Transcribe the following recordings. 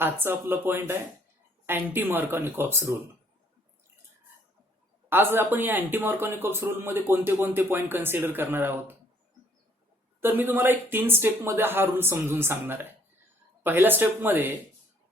आजचा आपला पॉइंट आहे अँटी मार्कोनिकॉप्स रूल. आज आपण या अँटी मार्कोनिकॉप्स रूल मध्ये कोणते कोणते पॉइंट कन्सिडर करणार आहोत. तर मी तुम्हाला एक 3 स्टेपमध्ये हा रूल समजून सांगणार आहे. पहिल्या स्टेपमध्ये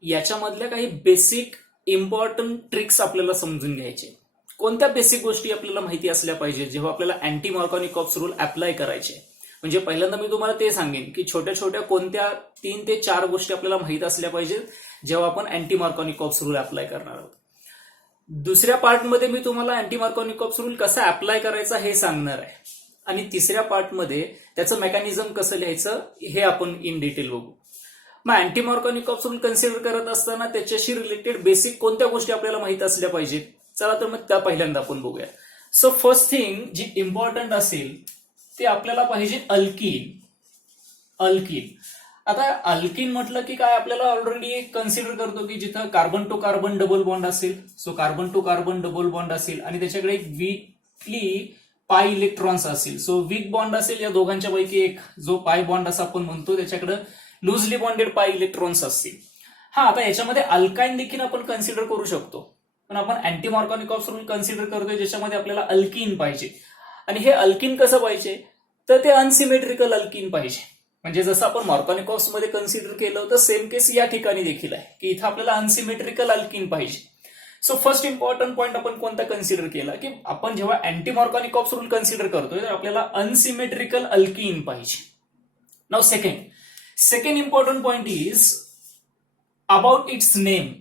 याच्यामधल्या काही बेसिक इम्पॉर्टंट ट्रिक्स आपल्याला समजून घ्यायचे. कोणत्या बेसिक गोष्टी आपल्याला माहिती असल्या पाहिजे जेव्हा आपल्याला अँटी मार्कोनिकॉप्स रूल अप्लाय करायचे. म्हणजे पहिल्यांदा मी तुम्हाला ते सांगेन की छोट्या छोट्या कोणत्या 3 ते 4 गोष्टी आपल्याला माहित असल्या पाहिजेत जेव्हा आपण अँटी मार्कोनिकॉप्स रूल अप्लाय करणार आहोत. दुसऱ्या पार्टमध्ये मी तुम्हाला अँटी मार्कोनिकॉप्स रूल कसा अप्लाय करायचा हे सांगणार आहे. आणि तिसऱ्या पार्टमध्ये त्याचं मेकॅनिझम कसं लिहायचं हे आपण इन डिटेल बघू. मग अँटी मार्कोनिकॉप्स रूल कन्सिडर करत असताना त्याच्याशी रिलेटेड बेसिक कोणत्या गोष्टी आपल्याला माहित असल्या पाहिजेत. चला तर मग त्या पहिल्यांदा आपण बघूया. सो फर्स्ट थिंग जी इम्पॉर्टंट असेल ते आपल्याला पाहिजे अल्कीन. आता अल्कीन म्हटलं की काय आपल्याला ऑलरेडी कन्सिडर करतो की जिथं carbon to carbon double bond असेल. So carbon to carbon double bond असेल आणि त्याच्याकडे एक वीकली पाय इलेक्ट्रॉन्स असेल. सो वीक बॉन्ड असेल या दोघांच्या पैकी एक जो पाय बॉन्ड असं आपण म्हणतो त्याच्याकडे लुजली बॉन्डेड पाय इलेक्ट्रॉन्स असतील. हा आता याच्यामध्ये अल्काइन देखील आपण कन्सिडर करू शकतो पण आपण अँटी मार्कोनिकॉप्स रूल कन्सिडर करतोय ज्याच्यामध्ये आपल्याला अल्कीन पाहिजे. आणि हे अल्कीन कसं पाहिजे तर ते अनसिमेट्रिकल अल्कीन पाहिजे. म्हणजे जसं आपण मार्कोनिकॉप्स मध्ये कन्सिडर केलं होतं सेम केस या ठिकाणी देखील आहे की इथं आपल्याला अनसिमेट्रिकल अल्कीन पाहिजे. सो फर्स्ट इम्पॉर्टंट पॉईंट आपण कोणता कन्सिडर केला की आपण जेव्हा अँटी मार्कोनिकॉप्स रूल कन्सिडर करतोय तर आपल्याला अनसिमेट्रिकल अल्कीन पाहिजे. Now second important point is about it's name.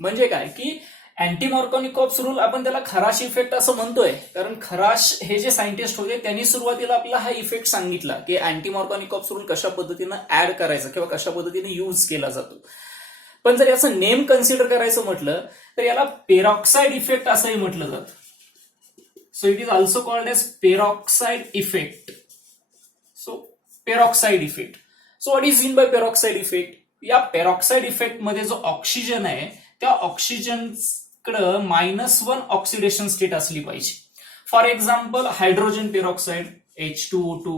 म्हणजे काय की अँटी मार्कोनिकॉप्स रूल आपण त्याला खराश इफेक्ट असं म्हणतोय कारण खराश हे जे सायंटिस्ट होते त्यांनी सुरुवातीला आपला हा इफेक्ट सांगितला की अँटी मार्कोनिकॉप्स रूल कशा पद्धतीनं ऍड करायचा किंवा कशा पद्धतीने यूज केला जातो. पण जर याचं नेम कन्सिडर करायचं म्हटलं तर याला पेरॉक्साइड इफेक्ट असंही म्हटलं जातं. So it is also called as peroxide effect. So peroxide effect. So what is in by peroxide effect. या पेरॉक्साइड इफेक्ट मध्ये जो ऑक्सिजन आहे त्या ऑक्सिजनकडे -1 ऑक्सिडेशन स्टेट असली पाहिजे. For example hydrogen peroxide H2O2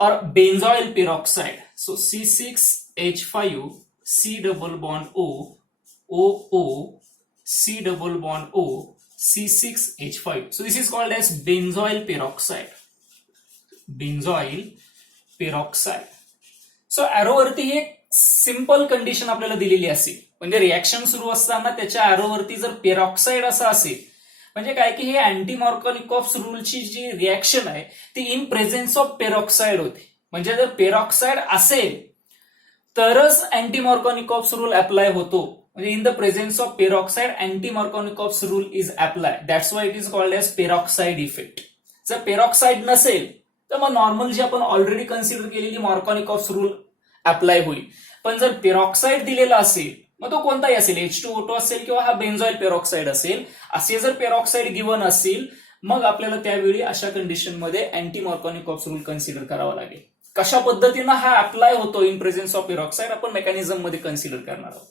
और benzoyl peroxide. So C6H5 C double bond O OO C double bond O C6H5. So this is called as benzoyl peroxide. Benzoyl peroxide. So ॲरोवरती ही एक simple condition आपल्याला दिलेली असेल म्हणजे reaction सुरू असताना त्याच्या ॲरोवरती जर पेरॉक्साइड असं असेल म्हणजे काय की हे अँटी मार्कोनिकॉप्स रूलची जी रिॲक्शन आहे ती इन प्रेझेन्स ऑफ पेरॉक्साइड होते. म्हणजे जर पेरॉक्साइड असेल तरच अँटी मार्कोनिकॉप्स रूल अप्लाय होतो. म्हणजे in the presence of peroxide anti Markovnikov's rule is apply. That's why it is called as peroxide effect. जर पेरॉक्साइड नसेल तर मग नॉर्मल जी आपण ऑलरेडी कन्सिडर केलेली मार्कोनिकॉप्स रूल अप्लाय होईल. पण जर पेरॉक्साइड दिलेला असेल मग तो कोणताही असेल H2O2 असेल किंवा हा बेंझॉइल पेरॉक्साइड असेल असे जर पेरॉक्साइड गिवन असतील मग आपल्याला त्यावेळी अशा कंडिशनमध्ये अँटी मार्कोनिकॉप्स रूल कन्सिडर करावा लागेल. कशा पद्धतीनं हा अप्लाय होतो इन प्रेझेन्स ऑफ पेरॉक्साइड आपण मेकॅनिझम मध्ये कन्सिडर करणार आहोत.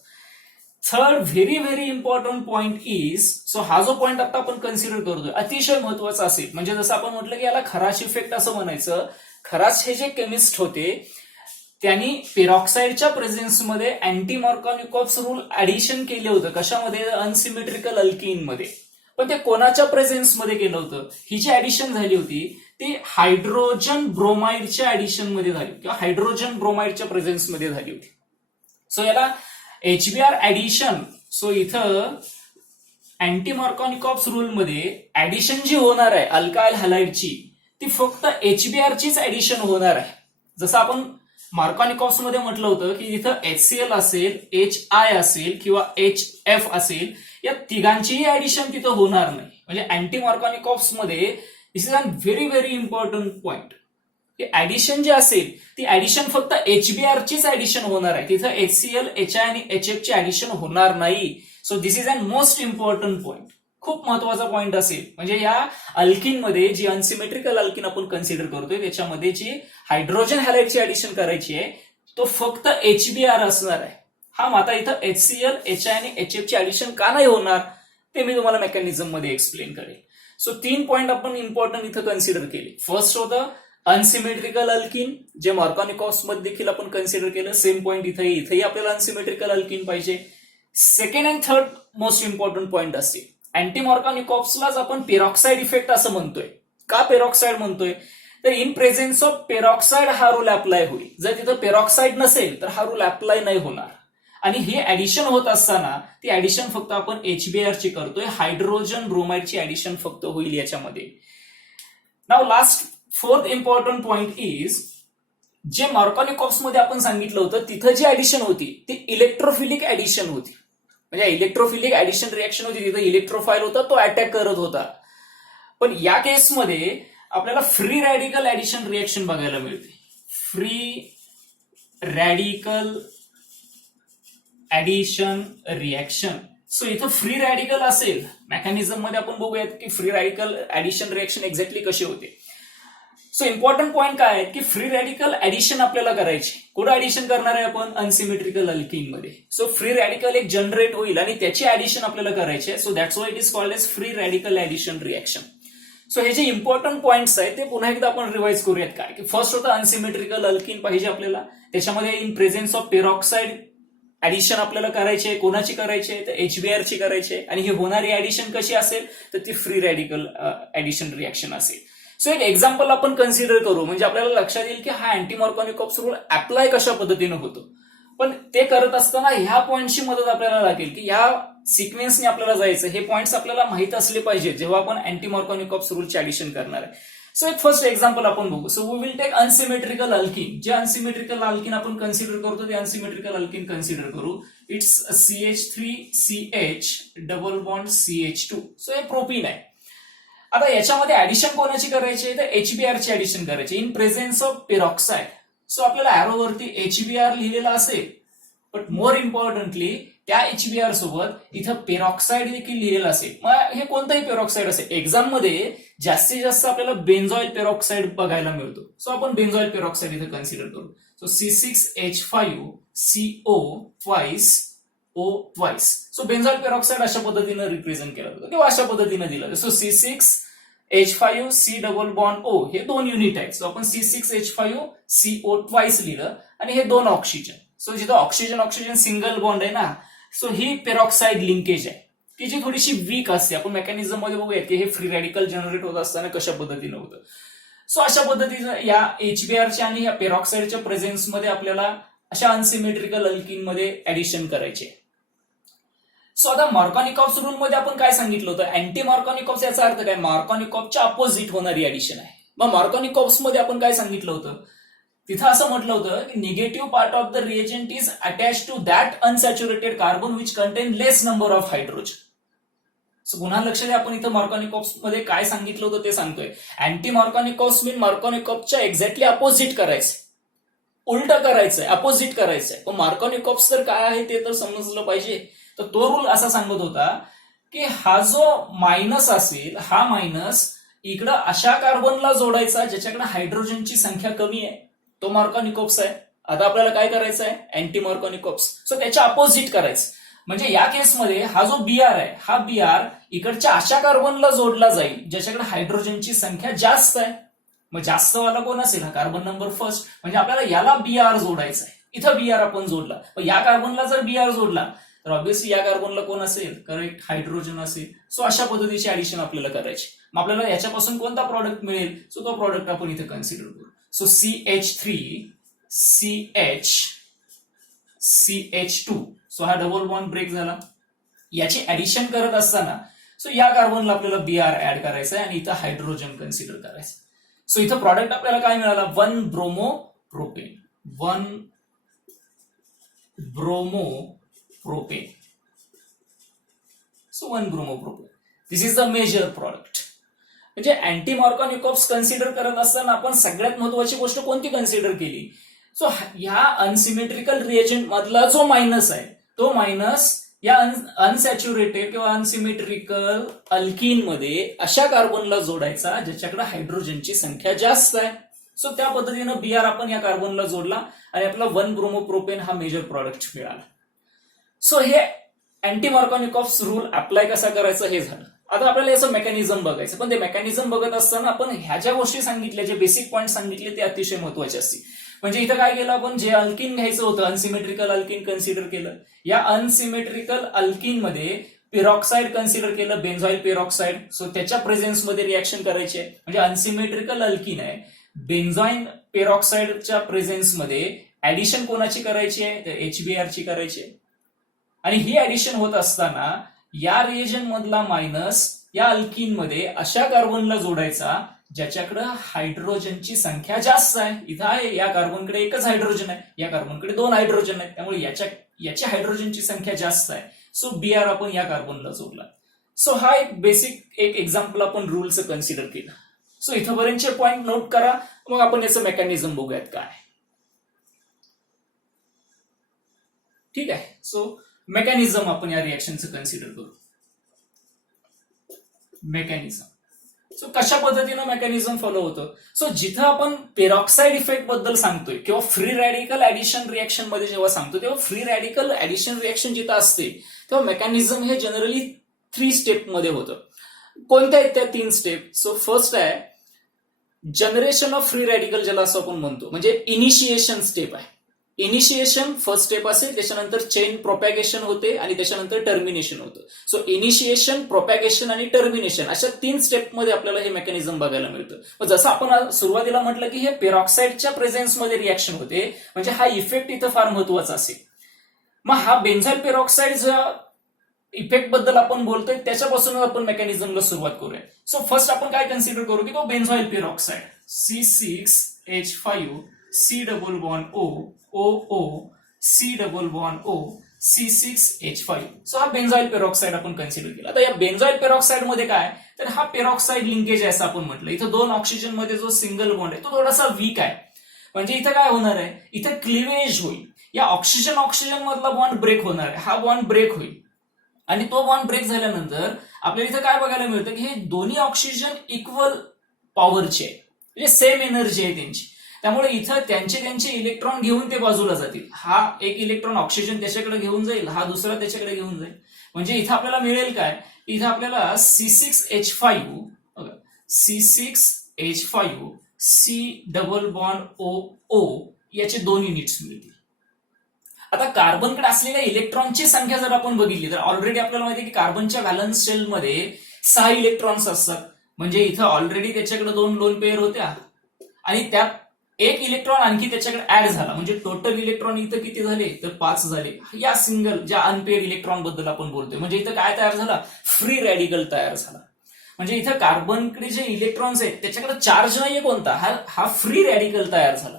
Third very important point is so हा जो पॉइंट आता आपण कन्सिडर करतोय अतिशय महत्वाचा असेल. म्हणजे जसं आपण म्हटलं की याला खराश इफेक्ट असं म्हणायचं. खराश हे जे केमिस्ट होते त्यांनी पेरॉक्साइडच्या प्रेझेन्समध्ये अँटी मार्कोनिकॉप्स रूल ऍडिशन केले होतं. कशामध्ये अनसिमेट्रिकल अल्कीन मध्ये. पण ते कोणाच्या प्रेझेन्समध्ये केलं होतं. ही जी ऍडिशन झाली होती ती हायड्रोजन ब्रोमाइडच्या ऍडिशन मध्ये झाली किंवा हायड्रोजन ब्रोमाइडच्या प्रेझेन्समध्ये झाली होती. सो याला HBr ऍडिशन. सो इथं अँटी मार्कोनिकॉप्स रूलमध्ये ऍडिशन जी होणार आहे अल्काइल हॅलाइडची ती फक्त HBr चीच ऍडिशन होणार आहे. जसं आपण मार्कोनिकॉप्स मध्ये म्हटलं होतं की इथं HCl असेल HI असेल किंवा HF असेल या तिघांचीही ऍडिशन तिथं होणार नाही. म्हणजे अँटी मार्कोनिकॉप्स मध्ये this is a very important point की ऍडिशन जी असेल ती ऍडिशन फक्त HBr चीच ऍडिशन होणार आहे. तिथं HCl HI आणि HF ची ऍडिशन होणार नाही. So this is an most important point. खूप महत्वाचा पॉइंट असेल. म्हणजे या अल्कीन मध्ये जी अनसिमेट्रिकल अल्कीन आपण कन्सिडर करतोय त्याच्यामध्ये जी हायड्रोजन हॅलाइडची ऍडिशन करायची आहे तो फक्त HBr असणार आहे. हा आता इथं HCl HI आणि HF ची ऍडिशन का नाही होणार ते मी तुम्हाला मेकॅनिझम मध्ये एक्सप्लेन करेल. सो 3 पॉइंट आपण इम्पॉर्टंट इथं कन्सिडर केले. फर्स्ट होतं अनसिमेट्रिकल अल्किन जे मार्कोनिकॉप्स मध्ये देखील आपण कन्सिडर केलं, सेम पॉईंट इथेही आपल्याला अनसिमेट्रिकल अल्किन पाहिजे. Second and third most important point असेल, अँटी मार्कोनिकॉप्सलाच आपण पेरॉक्साइड इफेक्ट असं म्हणतोय. का पेरॉक्साइड म्हणतोय, तर इन प्रेझेन्स ऑफ पेरॉक्साइड हा रूल अप्लाय होईल. जर तिथं पेरॉक्साइड नसेल तर हा रूल अप्लाय नाही होणार. आणि हे ऍडिशन होत असताना ती ऍडिशन फक्त आपण HBr ची करतोय, हायड्रोजन ब्रोमाइडची ऍडिशन फक्त होईल याच्यामध्ये. नाव last fourth important point is, जे मार्कोनिकॉप्स मध्ये आपण सांगितलं होतं तिथं जी ऍडिशन होती ती इलेक्ट्रोफिलिक ऍडिशन होती. म्हणजे इलेक्ट्रोफिलिक ऍडिशन रिएक्शन होती, तिथं इलेक्ट्रोफाईल होता, तो अटॅक करत होता. पण या केसमध्ये आपल्याला फ्री रॅडिकल ऍडिशन रिएक्शन बघायला मिळते. Free radical addition reaction. So इथं फ्री रॅडिकल असेल, मेकॅनिझम मध्ये आपण बघूयात की free radical addition reaction exactly कशी होते. सो इम्पॉर्टंट पॉईंट काय आहे की फ्री रॅडिकल ऍडिशन आपल्याला करायची. कुठं ऍडिशन करणार आहे आपण, अनसिमेट्रिकल अल्किन मध्ये. सो फ्री रॅडिकल एक जनरेट होईल आणि त्याची ऍडिशन आपल्याला करायची आहे. So that's why it is called as free radical addition reaction. सो हे जे इम्पॉर्टंट पॉइंट्स आहेत ते पुन्हा एकदा आपण रिवाइज करूयात. काय की फर्स्ट होतं अनसिमेट्रिकल अल्किन पाहिजे आपल्याला, त्याच्यामध्ये in presence of peroxide addition आपल्याला करायची आहे. कोणाची करायची आहे, तर HBr ची करायची आहे. आणि ही होणारी ऍडिशन कशी असेल, तर ती फ्री रॅडिकल ऍडिशन रिएक्शन असेल. सो एक एक्झाम्पल आपण कन्सिडर करू, म्हणजे आपल्याला लक्षात येईल की हा अँटी मार्कोनिकॉप्स रूल अप्लाय कशा पद्धतीनं होतो. पण ते करत असताना ह्या पॉईंटची मदत आपल्याला लागेल की ह्या सिक्वेन्सने आपल्याला जायचं. हे पॉईंट्स आपल्याला माहित असले पाहिजे जेव्हा आपण अँटी मार्कोनिकॉप्स रूलची ऍडिशन करणार आहे. सो एक फर्स्ट एक्झाम्पल आपण बघू. So we will take unsymmetrical alkene. जे अनसिमेट्रिकल अल्किन आपण कन्सिडर करतो ते अनसिमेट्रिकल अल्किन कन्सिडर करू. It's CH3CH double bond CH2. So हे प्रोपीन आहे. आता याच्यामध्ये ऍडिशन कोणाची करायची आहे, तर HBr ची ऍडिशन करायची in presence of peroxide. So आपल्याला अॅरोवरती HBr लिहिलेला असेल, बट मोर इम्पॉर्टंटली त्या HBr सोबत इथं पेरॉक्साइड देखील लिहिलेलं असेल. मग हे कोणतंही पेरॉक्साइड असेल. एक्झाम मध्ये जास्तीत जास्त आपल्याला बेन्झॉइल पेरॉक्साइड बघायला मिळतो. सो आपण बेन्झॉइल पेरॉक्साइड इथं कन्सिडर करू. So C6H5CO twice O twice. So benzoyl peroxide अशा पद्धतीनं रिप्रेझेंट केलं जातं किंवा अशा पद्धतीनं दिलं. So C6H5C double bond O हे 2 युनिट आहेत. सो आपण C6H5CO ट्वाइस लिहिलं आणि हे 2 ऑक्सिजन. सो जिथं ऑक्सिजन ऑक्सिजन सिंगल बॉन्ड आहे ना, सो ही पेरॉक्साइड लिंकेज आहे की जी थोडीशी वीक असते. आपण मेकॅनिझम मध्ये बघूयात की हे फ्री रॅडिकल जनरेट होत असताना कशा पद्धतीनं होतं. सो अशा पद्धतीनं या HBrच्या आणि या पेरॉक्साइडच्या प्रेझेन्समध्ये आपल्याला अशा अनसिमेट्रिकल अल्किन मध्ये ऍडिशन करायचे. सो आता मार्कोनिकॉप्स रूल मध्ये आपण काय सांगितलं होतं, अँटी मार्कोनिकॉप्स याचा अर्थ काय, मार्कोनिकॉप्सच्या अपोजिट होणारी ऍडिशन आहे. मग मार्कोनिकॉप्स मध्ये आपण काय सांगितलं होतं, तिथं असं म्हटलं होतं की negative part of the reagent is attach to that unsaturated carbon which contain less number of hydrogen. So पुन्हा लक्ष द्या, आपण इथं मार्कोनिकॉप्स मध्ये काय सांगितलं होतं ते सांगतोय. अँटी मार्कोनिकॉप्स मीन मार्कोनिकॉप्सच्या एक्झॅक्टली अपोजिट करायचं, उलट करायचंय, अपोजिट करायचंय. पण मार्कोनिकॉप्स तर काय आहे ते तर समजलं पाहिजे. तर तो रूल असा सांगत होता की हा जो मायनस असेल, हा मायनस इकडं अशा कार्बनला जोडायचा ज्याच्याकडे हायड्रोजनची संख्या कमी आहे, तो मार्कोनिकॉप्स आहे. आता आपल्याला काय करायचं आहे, अँटी मार्कोनिकॉप्स. सो त्याच्या अपोजिट करायचं. म्हणजे या केसमध्ये हा जो Br आहे, हा Br इकडच्या अशा कार्बनला जोडला जाईल ज्याच्याकडे हायड्रोजनची संख्या जास्त आहे. मग जास्त वाला कोण असेल, हा कार्बन नंबर फर्स्ट. म्हणजे आपल्याला याला Br जोडायचं आहे. इथं Br आपण जोडला, मग या कार्बनला जर Br जोडला तर ऑब्व्हियसली या कार्बनला कोण असेल, करेक्ट, हायड्रोजन असेल. सो अशा पद्धतीची ऍडिशन आपल्याला करायची. मग आपल्याला याच्यापासून कोणता प्रॉडक्ट मिळेल, सो तो प्रॉडक्ट आपण इथे कन्सिडर करू. So CH3CH2. सो हा डबल बॉन्ड ब्रेक झाला. याची ऍडिशन करत असताना सो या कार्बनला आपल्याला Br ऍड करायचं आहे आणि इथं हायड्रोजन कन्सिडर करायचं. सो इथं प्रॉडक्ट आपल्याला काय मिळाला, 1 bromopropane. 1 bromopropane. So 1 bromopropane. This is the major product. म्हणजे अँटी मार्कोनिकॉप्स कन्सिडर करत असताना आपण सगळ्यात महत्वाची गोष्ट कोणती कन्सिडर केली, सो ह्या अनसिमेट्रिकल रिएजंट मधला जो मायनस आहे, तो मायनस या अनसॅच्युरेटेड किंवा अनसिमेट्रिकल अल्किन मध्ये अशा कार्बनला जोडायचा ज्याच्याकडे हायड्रोजनची संख्या जास्त आहे. सो त्या पद्धतीनं Br आपण या कार्बनला जोडला आणि आपला 1 ब्रोमोप्रोपेन हा मेजर प्रॉडक्ट मिळाला. सो हे अँटी मार्कोनिकॉप्स रूल अप्लाय कसा करायचा हे झालं. आता आपल्याला याचं मेकॅनिझम बघायचं, पण ते मेकॅनिझम बघत असताना आपण ह्या ज्या गोष्टी सांगितल्या, जे बेसिक पॉईंट सांगितले ते अतिशय महत्वाचे असतील. म्हणजे इथं काय केलं आपण, जे अल्किन घ्यायचं होतं अनसिमेट्रिकल अल्किन कन्सिडर केलं. या अनसिमेट्रिकल अल्किन मध्ये पेरॉक्साइड कन्सिडर केलं, बेन्झॉइल पेरॉक्साइड. सो त्याच्या प्रेझेन्समध्ये रिॲक्शन करायची आहे. म्हणजे अनसिमेट्रिकल अल्किन आहे, बेन्झॉइन पेरॉक्साइडच्या प्रेझेन्समध्ये ऍडिशन कोणाची करायची आहे, तर HBr ची करायची आहे. आणि ही ऍडिशन होत असताना या रिएजन मधला मायनस या अल्किन मध्ये अशा कार्बनला जोडायचा ज्याच्याकडे हायड्रोजनची संख्या जास्त आहे. इथं आहे, या कार्बनकडे एकच हायड्रोजन आहे, या कार्बनकडे 2 हायड्रोजन आहे, त्यामुळे याची हायड्रोजनची संख्या जास्त आहे. सो Br आपण या कार्बनला जोडला. सो हा एक बेसिक एक एक्झाम्पल आपण रूलचं कन्सिडर केलं. सो इथंपर्यंतचे पॉईंट नोट करा, मग आपण याचं मेकॅनिझम बघूयात काय. ठीक आहे. सो मेकॅनिझम आपण या रिएक्शनचं कन्सिडर करू. मेकॅनिझम. सो कशा पद्धतीनं मेकॅनिझम फॉलो होतं. सो जिथं आपण पेरॉक्साइड इफेक्ट बद्दल सांगतोय किंवा फ्री रॅडिकल ऍडिशन रिएक्शन मध्ये जेव्हा सांगतो, तेव्हा फ्री रॅडिकल ऍडिशन रिएक्शन जिथं असते तेव्हा मेकॅनिझम हे जनरली 3 स्टेप मध्ये होतं. कोणत्या आहेत त्या 3 स्टेप. सो फर्स्ट आहे जनरेशन ऑफ फ्री रॅडिकल, ज्याला असं आपण म्हणतो, म्हणजे इनिशिएशन स्टेप आहे. इनिशिएशन फर्स्ट स्टेप असेल, त्याच्यानंतर चेन प्रोपॅगेशन होते आणि त्याच्यानंतर टर्मिनेशन होतं. सो इनिशिएशन, प्रोपॅगेशन आणि टर्मिनेशन अशा 3 स्टेपमध्ये आपल्याला हे मेकॅनिझम बघायला मिळतं. जसं आपण सुरुवातीला म्हटलं की हे पेरॉक्साइडच्या प्रेझेन्समध्ये रिॲक्शन होते, म्हणजे हा इफेक्ट इथं फार महत्वाचा असेल. मग हा बेन्झॉइल पेरॉक्साइड ज्या इफेक्ट बद्दल आपण बोलतोय त्याच्यापासूनच आपण मेकॅनिझमला सुरुवात करूया. सो फर्स्ट आपण काय कन्सिडर करू की तो benzoyl peroxide C6H5 C double bond O C double bond O C6H5. So हा बेन्झॉइल पेरॉक्साइड आपण कन्सिडर केला. आता या बेन्झॉइल पेरॉक्साइड मध्ये काय, तर हा पेरॉक्साइड लिंकेज आहे असं आपण म्हटलं. इथं 2 ऑक्सिजन मध्ये जो सिंगल बॉन्ड आहे तो थोडासा वीक आहे. म्हणजे इथं काय होणार आहे, इथं क्लिवेज होईल. या ऑक्सिजन मधला बॉन्ड ब्रेक होणार आहे, हा बॉन्ड ब्रेक होईल. आणि तो बॉन्ड ब्रेक झाल्यानंतर आपल्याला इथं काय बघायला मिळतं की हे दोन्ही ऑक्सिजन इक्वल पॉवरचे आहे, म्हणजे सेम एनर्जी आहे त्यांची. त्यामुळे इथं त्यांचे इलेक्ट्रॉन घेऊन ते बाजूला जातील. हा एक इलेक्ट्रॉन ऑक्सिजन त्याच्याकडे घेऊन जाईल, हा दुसरा त्याच्याकडे घेऊन जाईल. म्हणजे इथं आपल्याला मिळेल काय, इथं आपल्याला C6H5 C double bond O याचे 2 युनिट्स मिळतील. आता कार्बनकडे असलेल्या इलेक्ट्रॉनची संख्या जर आपण बघितली तर ऑलरेडी आपल्याला माहिती आहे की कार्बनच्या व्हॅलन्स शेलमध्ये 6 इलेक्ट्रॉन्स असतात. म्हणजे इथं ऑलरेडी त्याच्याकडे 2 लोन पेअर होत्या आणि त्यात 1 इलेक्ट्रॉन आणखी त्याच्याकडे ऍड झाला, म्हणजे टोटल इलेक्ट्रॉन इथं किती झाले तर 5 झाले. या सिंगल ज्या अनपेअर इलेक्ट्रॉन बद्दल आपण बोलतोय, म्हणजे इथं काय तयार झाला, फ्री रॅडिकल तयार झाला. म्हणजे इथं कार्बनकडे जे इलेक्ट्रॉन्स आहेत त्याच्याकडे चार्ज नाहीये कोणता, हा फ्री रॅडिकल तयार झाला.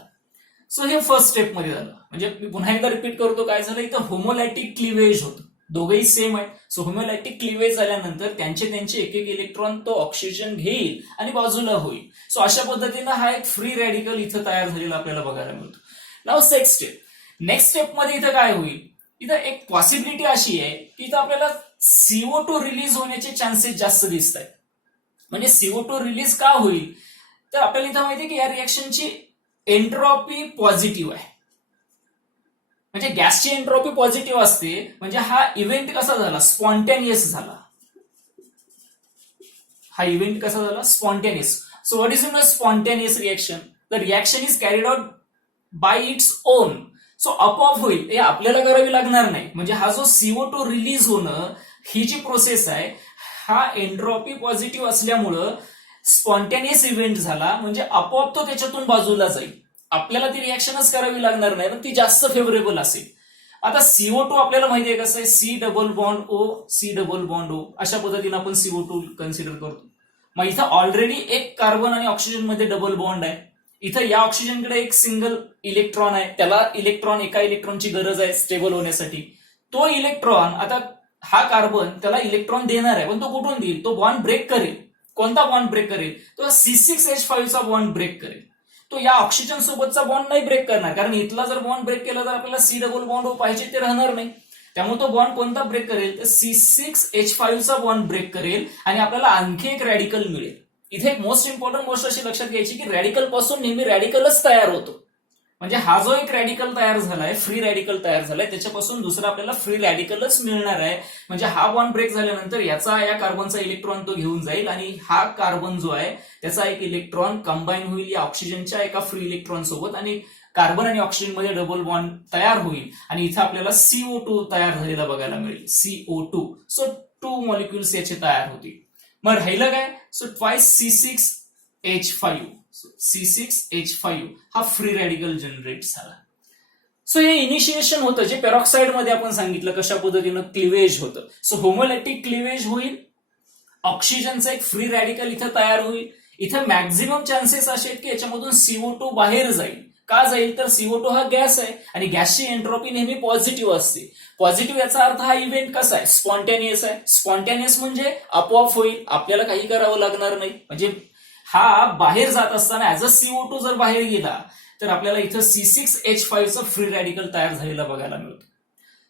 सो हे फर्स्ट स्टेप मध्ये झालं. म्हणजे मी पुन्हा एकदा रिपीट करतो, काय झालं इथं होमोलॅटिक क्लिवेज होतं, दोघेही सेम आहे. सो होमोलॅटिक क्लिवेज झाल्यानंतर त्यांचे एक इलेक्ट्रॉन तो ऑक्सिजन घेईल आणि बाजूला होईल. सो अशा पद्धतीनं हा एक फ्री रॅडिकल इथं तयार झालेला आपल्याला बघायला मिळतो. नाव नेक्स्ट स्टेप मध्ये इथं काय होईल, इथं एक पॉसिबिलिटी अशी आहे की इथं आपल्याला CO2 रिलीज होण्याचे चान्सेस जास्त दिसत आहेत. म्हणजे CO2 रिलीज का होईल, तर आपल्याला इथं माहिती आहे की या रिएक्शनची एंट्रॉपी पॉझिटिव्ह आहे. म्हणजे गॅसची एंट्रॉपी पॉझिटिव्ह असते, म्हणजे हा इव्हेंट कसा झाला, स्पॉन्टेनियस झाला. हा इव्हेंट कसा झाला, spontaneous. So what is in spontaneous reaction, the reaction is carried out by its own. So आपोआप होईल, हे आपल्याला करावी लागणार नाही. म्हणजे हा जो CO2 रिलीज होणं ही जी प्रोसेस आहे, हा एंट्रॉपी पॉझिटिव्ह असल्यामुळं स्पॉन्टेनियस इव्हेंट झाला, म्हणजे आपोआप तो त्याच्यातून बाजूला जाईल. आपल्याला ती रिएक्शनच करावी लागणार नाही, पण ती जास्त फेवरेबल असेल. आता CO2 आपल्याला माहिती आहे कसं आहे, C double bond O C double bond O अशा पद्धतीने आपण CO2 कन्सिडर करतो. मग इथं ऑलरेडी एक कार्बन आणि ऑक्सिजन मध्ये डबल बॉन्ड आहे. इथं या ऑक्सिजनकडे एक सिंगल इलेक्ट्रॉन आहे, त्याला एका इलेक्ट्रॉनची गरज आहे स्टेबल होण्यासाठी. तो इलेक्ट्रॉन, आता हा कार्बन त्याला इलेक्ट्रॉन देणार आहे, पण तो कुठून देईल, तो बॉन्ड ब्रेक करेल. कोणता बॉन्ड ब्रेक करेल, तो C6H5 चा बॉन्ड ब्रेक करेल. तो या ऑक्सिजन सोबतचा बॉन्ड नाही ब्रेक करणार, कारण इथला जर बॉन्ड ब्रेक केला तर आपल्याला C डबल बॉन्ड O पाहिजे ते राहणार नाही. त्यामुळे तो बॉन्ड कोणता ब्रेक करेल, तर C6H5 चा बॉन्ड ब्रेक करेल आणि आपल्याला आणखी एक रॅडिकल मिळेल. इथे एक मोस्ट इम्पॉर्टंट गोष्ट अशी लक्षात घ्यायची की रॅडिकल पासून नेहमी रॅडिकलच तयार होतो. म्हणजे हा जो एक रॅडिकल तयार झालाय, फ्री रॅडिकल तयार झालाय, त्याच्यापासून दुसरा आपल्याला फ्री रॅडिकलच मिळणार आहे. म्हणजे हा बॉन्ड ब्रेक झाल्यानंतर याचा या कार्बनचा इलेक्ट्रॉन तो घेऊन जाईल आणि हा कार्बन जो आहे त्याचा एक इलेक्ट्रॉन कंबाईन होईल या ऑक्सिजनच्या एका फ्री इलेक्ट्रॉन सोबत आणि कार्बन आणि ऑक्सिजन मध्ये डबल बॉन्ड तयार होईल आणि इथं आपल्याला CO2 तयार झालेला बघायला मिळेल, CO2. सो 2 मॉलिक्युल्स याचे तयार होतील. मग राहिलं काय? So twice C6H5. C6H5 हा फ्री रॅडिकल जनरेट झाला. सो हे इनिशिएशन होतं जे पेरॉक्साइड मध्ये आपण सांगितलं कशा पद्धतीनं क्लिवेज होतं. सो होमोलॅक्टिक क्लिवेज होईल, ऑक्सिजनचं एक फ्री रॅडिकल इथं तयार होईल. इथं मॅक्झिमम चान्सेस असे आहेत की याच्यामधून CO2 बाहेर जाईल. का जाईल? तर CO2 हा गॅस आहे आणि गॅसची एंट्रोपी नेहमी पॉझिटिव्ह असते. पॉझिटिव्ह याचा अर्थ हा इव्हेंट कसा आहे? स्पॉन्टेनियस आहे. स्पॉन्टेनियस म्हणजे आपोआप होईल, आपल्याला काही करावं लागणार नाही. म्हणजे हा बाहेर जात असताना ऍज अ CO2 जर बाहेर गेला तर आपल्याला इथं C6H5 चं फ्री रॅडिकल तयार झालेला बघायला मिळतो.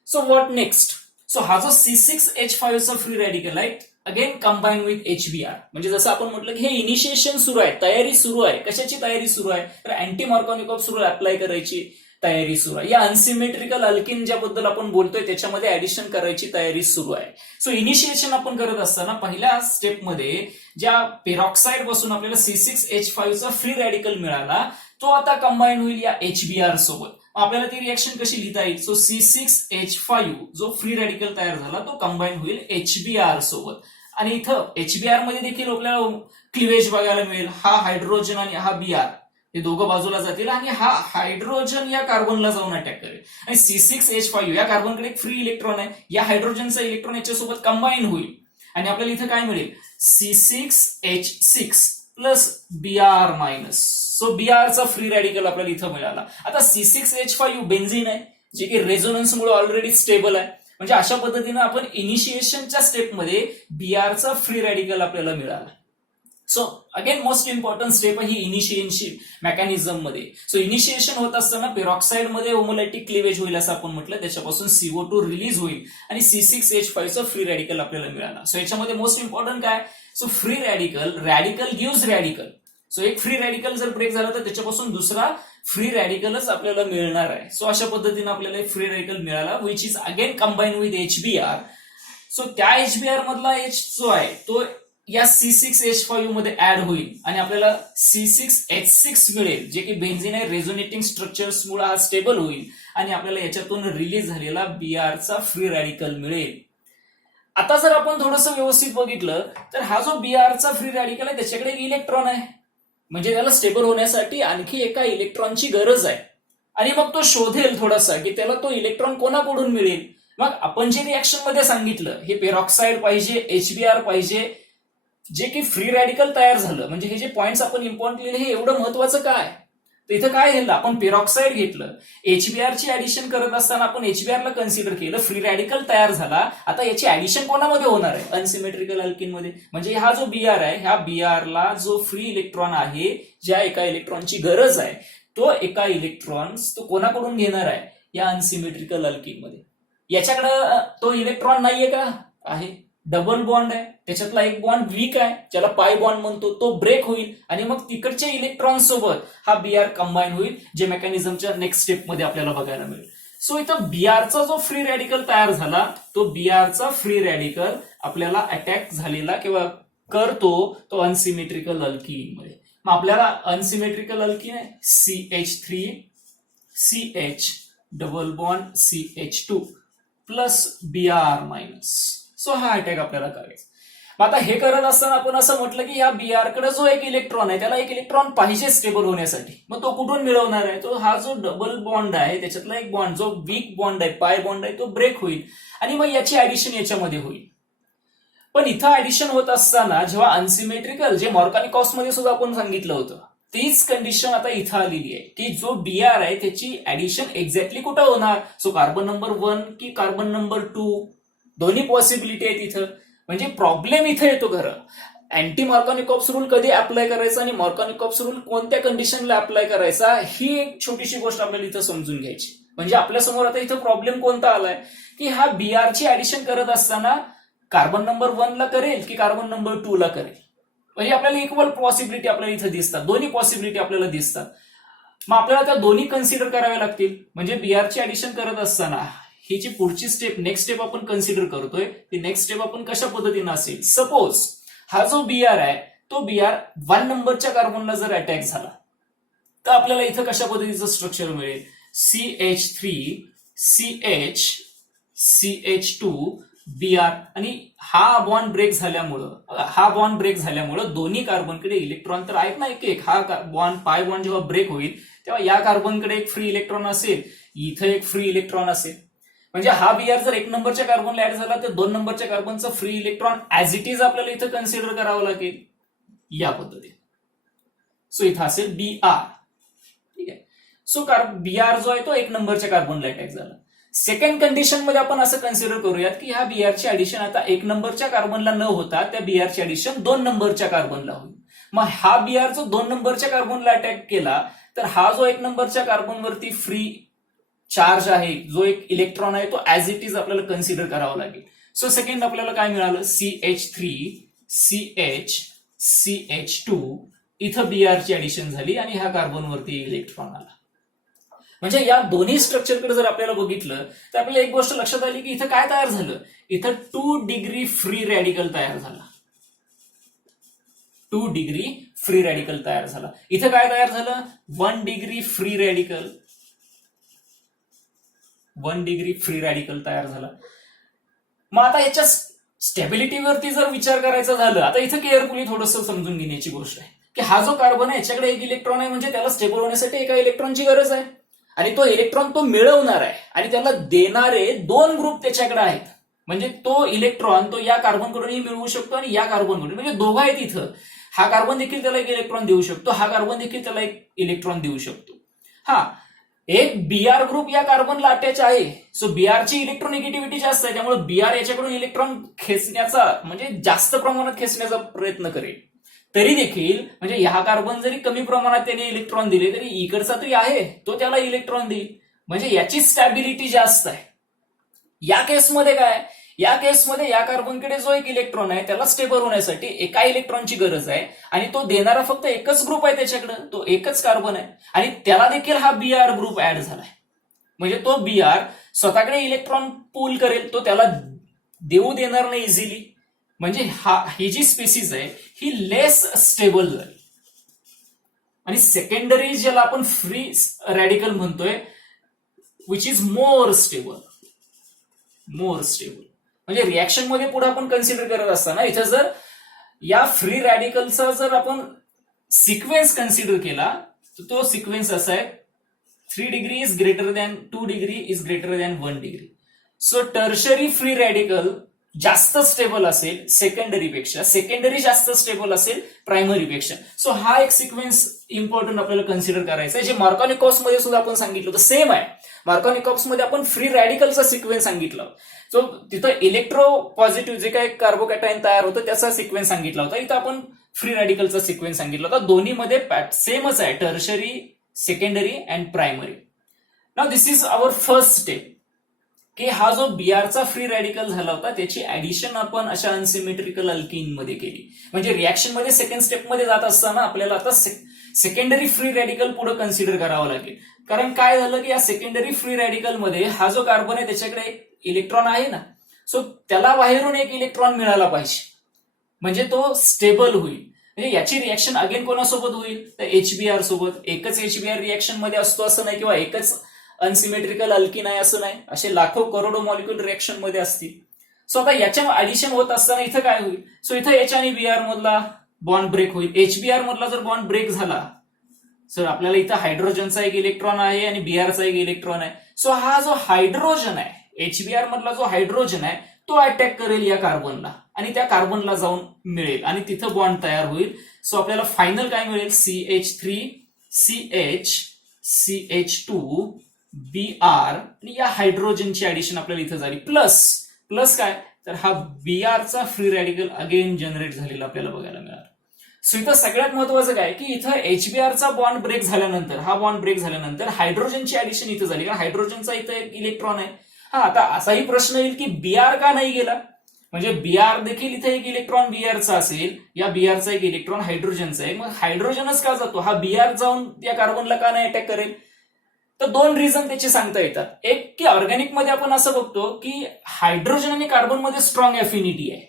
So what next? सो हा जो C6H5 चा फ्री रॅडिकल आहे अगेन कंबाईन विथ HBr. म्हणजे जसं आपण म्हटलं की हे इनिशिएशन सुरू आहे, तयारी सुरू आहे. कशाची तयारी सुरू आहे? तर अँटी मार्कोनिकॉफ सुरू अप्लाय करायची तयारी सुरू आहे. या अनसिमेट्रिकल अल्किन ज्याबद्दल आपण बोलतोय त्याच्यामध्ये ऍडिशन करायची तयारी सुरू आहे. सो इनिशिएशन आपण करत असताना पहिल्या स्टेपमध्ये ज्या पेरॉक्साइड पासून आपल्याला C6H5 चा फ्री रॅडिकल मिळाला तो आता कंबाईन होईल या HBr सोबत. आपल्याला ती रिएक्शन कशी लिहिता येईल? सो C6H5 जो फ्री रॅडिकल तयार झाला तो कंबाईन होईल HBr सोबत आणि इथं HBr मध्ये देखील आपल्याला क्लिवेज बघायला मिळेल. हा हायड्रोजन आणि हा Br हे दोघं बाजूला जातील आणि हा हायड्रोजन या कार्बनला जाऊन अटॅक करेल आणि C6H5 या कार्बनकडे एक फ्री इलेक्ट्रॉन आहे, या हायड्रोजनचा इलेक्ट्रॉन याच्यासोबत कंबाईन होईल आणि आपल्याला इथं काय मिळेल? C6H6 plus Br minus. So Br चा फ्री रॅडिकल आपल्याला इथं मिळाला. आता C6H5 बेन्झिन आहे जे की रेझोनन्समुळे ऑलरेडी स्टेबल आहे. म्हणजे अशा पद्धतीनं आपण इनिशिएशनच्या स्टेपमध्ये Br चा फ्री रॅडिकल आपल्याला मिळाला. So again most important step आहे ही इनिशिएशन मेकॅनिझम मध्ये. सो इनिशिएशन होत असताना पेरॉक्साइड मध्ये होमोलॅटिक क्लिवेज होईल असं आपण म्हटलं, त्याच्यापासून CO2 रिलीज होईल आणि C6H5 चा फ्री रॅडिकल आपल्याला मिळाला. सो याच्यामध्ये मोस्ट इम्पॉर्टंट काय? So free radical gives radical. So एक फ्री रॅडिकल जर ब्रेक झाला तर त्याच्यापासून दुसरा फ्री रॅडिकलच आपल्याला मिळणार आहे. सो अशा पद्धतीने आपल्याला एक फ्री रॅडिकल मिळाला which is again combine with HBr. So त्या HBr मधला H जो आहे तो या C6H5 मध्ये ऍड होईल आणि आपल्याला C6H6 मिळेल जे की बेन्झिन आहे. रेझोनेटिंग स्ट्रक्चर्स मुळे हा स्टेबल होईल आणि आपल्याला याच्यातून रिलीज झालेला Br चा फ्री रॅडिकल मिळेल. आता जर आपण थोडंसं व्यवस्थित बघितलं तर हा जो Br चा फ्री रॅडिकल आहे त्याच्याकडे एक इलेक्ट्रॉन आहे, म्हणजे त्याला स्टेबल होण्यासाठी आणखी एका इलेक्ट्रॉनची गरज आहे आणि मग तो शोधेल थोडासा की त्याला तो इलेक्ट्रॉन कोणाकडून मिळेल. मग आपण जे रिएक्शन मध्ये सांगितलं हे पेरॉक्साइड पाहिजे, HBr पाहिजे, जे की फ्री रॅडिकल तयार झालं. म्हणजे हे जे पॉइंट्स आपण इम्पॉर्टंट लिहिले हे एवढं महत्वाचं काय? तर इथं काय झालं? आपण पेरॉक्साइड घेतलं, HBr ची ऍडिशन करत असताना आपण HBr ला कन्सिडर केलं, फ्री रॅडिकल तयार झाला. आता याची ऍडिशन कोणामध्ये होणार आहे? अनसिमेट्रिकल अल्किन मध्ये. म्हणजे हा जो Br आहे ह्या Br ला जो फ्री इलेक्ट्रॉन आहे, ज्या एका इलेक्ट्रॉनची गरज आहे तो एका इलेक्ट्रॉन तो कोणाकडून घेणार आहे? या अनसिमेट्रिकल अल्किन मध्ये. याच्याकडे तो इलेक्ट्रॉन नाहीये का? आहे. डबल बॉन्ड आहे, त्याच्यातला एक बॉन्ड वीक आहे ज्याला पाय बॉन्ड म्हणतो, तो ब्रेक होईल आणि मग तिकडच्या इलेक्ट्रॉन सोबत हा Br कंबाईन होईल, जे मेकॅनिझमच्या नेक्स्ट स्टेप मध्ये आपल्याला बघायला मिळेल. सो इथं Br चा जो फ्री रॅडिकल तयार झाला तो Br चा फ्री रॅडिकल आपल्याला अटॅक झालेला किंवा करतो तो अनसिमेट्रिकल अल्किन मध्ये. मग आपल्याला अनसिमेट्रिकल अल्किन आहे CH3 CH double bond CH2 plus Br minus. So हा अटॅक आपल्याला करायचा. मग आता हे करत असताना आपण असं म्हटलं की या Br कडे जो एक इलेक्ट्रॉन आहे त्याला एक इलेक्ट्रॉन पाहिजे स्टेबल होण्यासाठी. मग तो कुठून मिळवणार आहे? तो हा जो डबल बॉन्ड आहे त्याच्यातला एक बॉन्ड जो वीक बॉन्ड आहे, पाय बॉन्ड आहे, तो ब्रेक होईल आणि मग याची ऍडिशन याच्यामध्ये होईल. पण इथं ऍडिशन होत असताना जेव्हा अनसिमेट्रिकल जे मॉर्कानिकॉस मध्ये सुद्धा आपण सांगितलं होतं तीच कंडिशन आता इथं आलेली आहे की जो Br आहे त्याची ऍडिशन एक्झॅक्टली कुठं होणार? सो कार्बन नंबर 1 की कार्बन नंबर 2 दोन्ही पॉसिबिलिटी आहेत इथं. म्हणजे प्रॉब्लेम इथे येतो खरं. अँटी मॉर्कानिकॉप्स रूल कधी अप्लाय करायचा आणि मॉर्कानिकॉप्स रूल कोणत्या कंडिशनला अप्लाय करायचा ही एक छोटीशी गोष्ट आपल्याला इथं समजून घ्यायची. म्हणजे आपल्यासमोर आता इथं प्रॉब्लेम कोणता आलाय की हा Br ची ऍडिशन करत असताना कार्बन नंबर 1 ला करेल की कार्बन नंबर 2 ला करेल. म्हणजे आपल्याला इक्वल पॉसिबिलिटी आपल्याला इथं दिसतात, दोन्ही पॉसिबिलिटी आपल्याला दिसतात. मग आपल्याला त्या दोन्ही कन्सिडर कराव्या लागतील. म्हणजे बीआरची ऍडिशन करत असताना ही जी पुढची स्टेप, नेक्स्ट स्टेप आपण कन्सिडर करतोय, ती नेक्स्ट स्टेप आपण कशा पद्धतीनं असेल. सपोज हा जो बीआर आहे तो बीआर 1 नंबरच्या कार्बनला जर अटॅक झाला तर आपल्याला इथं कशा पद्धतीचं स्ट्रक्चर मिळेल. CH3 CH CH2 B R. आणि हा बॉन्ड ब्रेक झाल्यामुळं दोन्ही कार्बनकडे इलेक्ट्रॉन तर आहेत ना एक एक. हा बॉन्ड पाय बॉन्ड जेव्हा ब्रेक होईल तेव्हा या कार्बनकडे एक फ्री इलेक्ट्रॉन असेल, इथं एक फ्री इलेक्ट्रॉन असेल. म्हणजे हा बीआर जर 1 नंबरच्या कार्बनला ऍड झाला तर 2 नंबरच्या कार्बनचा free electron as it is आपल्याला इथं कन्सिडर करावं लागेल या पद्धतीने. सो इथं असेल बीआर. ठीक आहे. सो बीआर जो आहे तो 1 नंबरच्या कार्बनला अटॅक झाला. सेकंड कंडिशन मध्ये आपण असं कन्सिडर करूयात की ह्या बीआरची ऍडिशन आता 1 नंबरच्या कार्बनला न होता त्या बीआरची ऍडिशन 2 नंबरच्या कार्बनला होईल. मग हा बीआर जो 2 नंबरच्या कार्बनला अटॅक केला तर हा जो 1 नंबरच्या कार्बनवरती फ्री चार्ज आहे, जो एक इलेक्ट्रॉन आहे, तो ऍज इट इज आपल्याला कन्सिडर करावा लागेल. सो सेकंड आपल्याला काय मिळालं. CH3 CH CH2 इथं बीआरची ऍडिशन झाली आणि ह्या कार्बनवरती इलेक्ट्रॉन आला. म्हणजे या दोन्ही स्ट्रक्चरकडे जर आपल्याला बघितलं तर आपल्याला एक गोष्ट लक्षात आली की इथं काय तयार झालं. इथं 2 डिग्री फ्री रॅडिकल तयार झाला. 2 डिग्री फ्री रॅडिकल तयार झाला. इथं काय तयार झालं. 1 degree free radical. 1 degree free radical तयार झाला. मग आता याच्या स्टेबिलिटीवरती जर विचार करायचा झाला, आता इथं केअरफुली थोडंसं समजून घेण्याची गोष्ट आहे की हा जो कार्बन आहे याच्याकडे एक इलेक्ट्रॉन आहे, म्हणजे त्याला स्टेबल होण्यासाठी एका इलेक्ट्रॉनची गरज आहे. आणि तो इलेक्ट्रॉन तो मिळवणार आहे आणि त्याला देणारे 2 ग्रुप त्याच्याकडे आहेत. म्हणजे तो इलेक्ट्रॉन तो या कार्बनकडूनही मिळवू शकतो आणि या कार्बनकडून, म्हणजे दोघं आहेत इथं. हा कार्बन देखील त्याला एक इलेक्ट्रॉन देऊ शकतो, हा कार्बन देखील त्याला एक इलेक्ट्रॉन देऊ शकतो. हा एक बीआर ग्रुप या कार्बनला अटॅच आहे. सो बीआरची इलेक्ट्रोनिगेटिव्हिटी जास्त आहे, त्यामुळे बीआर याच्याकडून इलेक्ट्रॉन खेचण्याचा, म्हणजे जास्त प्रमाणात खेचण्याचा प्रयत्न करेल. तरी देखील म्हणजे ह्या कार्बन जरी कमी प्रमाणात त्याने इलेक्ट्रॉन दिले तरी इकडचा तरी आहे तो त्याला इलेक्ट्रॉन देईल. म्हणजे याची स्टॅबिलिटी जास्त आहे. या केसमध्ये काय, या केसमध्ये या कार्बनकडे जो एक इलेक्ट्रॉन आहे त्याला स्टेबल होण्यासाठी एका इलेक्ट्रॉनची गरज आहे आणि तो देणारा फक्त एकच ग्रुप आहे त्याच्याकडे, तो एकच कार्बन आहे आणि त्याला देखील हा बीआर ग्रुप ऍड झालाय. म्हणजे तो बीआर स्वतःकडे इलेक्ट्रॉन पूल करेल, तो त्याला देऊ देणार नाही इझिली. म्हणजे ही जी स्पेसिस आहे ही लेस स्टेबल झाली. आणि सेकंडरी ज्याला आपण फ्री रॅडिकल म्हणतोय विच इज मोर स्टेबल. म्हणजे रिॲक्शन मध्ये पुढे आपण कन्सिडर करत असताना इथं जर या फ्री रॅडिकलचा जर आपण सिक्वेन्स कन्सिडर केला तर तो सिक्वेन्स असा आहे 3 degree is greater than 2 degree is greater than 1 degree. So tertiary free radical जास्त स्टेबल असेल सेकंडरीपेक्षा, सेकंडरी जास्त स्टेबल असेल प्रायमरीपेक्षा. सो हा एक सिक्वेन्स इम्पॉर्टंट आपल्याला कन्सिडर करायचा आहे, जे मार्कोनिकॉप्स मध्ये सुद्धा आपण सांगितलं होतं. सेम आहे. मार्कोनिकॉप्स मध्ये आपण फ्री रॅडिकलचा सिक्वेन्स सांगितलं. सो तिथं इलेक्ट्रो पॉझिटिव्ह जे काही कार्बोकॅटायन तयार होतं त्याचा सिक्वेन्स सांगितला होता. इथं आपण फ्री रॅडिकलचा सिक्वेन्स सांगितला होता. दोन्हीमध्ये सेमच आहे, tertiary, secondary and primary. Now this is our first step की हा जो बीआरचा फ्री रॅडिकल झाला होता त्याची ऍडिशन आपण अशा अनसिमेट्रिकल अल्किन मध्ये केली. म्हणजे रिॲक्शन मध्ये सेकंड स्टेप मध्ये जात असताना आपल्याला आता सेकंडरी फ्री रॅडिकल पुढे कन्सिडर करावं लागेल. कारण काय झालं की या सेकंडरी फ्री रॅडिकल मध्ये हा जो कार्बन आहे त्याच्याकडे एक इलेक्ट्रॉन आहे ना, सो त्याला बाहेरून एक इलेक्ट्रॉन मिळाला पाहिजे म्हणजे तो स्टेबल होईल. म्हणजे याची रिॲक्शन अगेन कोणासोबत होईल तर एचबीआर सोबत. एकच एचबीआर रिॲक्शन मध्ये असतो असं नाही, किंवा एकच अनसिमेट्रिकल अल्किन आहे असं नाही, असे लाखो करोडो मॉलिक्युल रिॲक्शन मध्ये असतील. सो आता याच्या ऍडिशन होत असताना इथं काय होईल, सो इथं एच आणि बीआर मधला बॉन्ड ब्रेक होईल. एचबीआर मधला जर बॉन्ड ब्रेक झाला सर आपल्याला इथं हायड्रोजनचा एक इलेक्ट्रॉन आहे आणि बीआरचा एक इलेक्ट्रॉन आहे. सो हा जो हायड्रोजन आहे, एचबीआर मधला जो हायड्रोजन आहे तो अटॅक करेल या कार्बनला आणि त्या कार्बनला जाऊन मिळेल आणि तिथं बॉन्ड तयार होईल. सो आपल्याला फायनल काय मिळेल, CH3 CH CH2 बीआर आणि या हायड्रोजनची ऍडिशन आपल्याला इथं झाली. प्लस काय तर हा बीआरचा फ्री रॅडिकल अगेन जनरेट झालेला आपल्याला बघायला मिळाला. सो इथं सगळ्यात महत्वाचं काय की इथं एचबीआरचा बॉन्ड ब्रेक झाल्यानंतर, हा बॉन्ड ब्रेक झाल्यानंतर हायड्रोजनची ऍडिशन इथं झाली, कारण हायड्रोजनचा इथं एक इलेक्ट्रॉन आहे. हा आता असाही प्रश्न येईल की बीआर का नाही गेला, म्हणजे बीआर देखील इथे एक इलेक्ट्रॉन बीआरचा असेल, या बीआरचा एक इलेक्ट्रॉन हायड्रोजनचा आहे. मग हायड्रोजनच का जातो, हा बीआर जाऊन या कार्बनला का नाही अटॅक करेल? तर दोन रिझन त्याचे सांगता येतात. एक की ऑर्गॅनिक मध्ये आपण असं बघतो की हायड्रोजन आणि कार्बन मध्ये स्ट्रॉंग अफिनिटी आहे,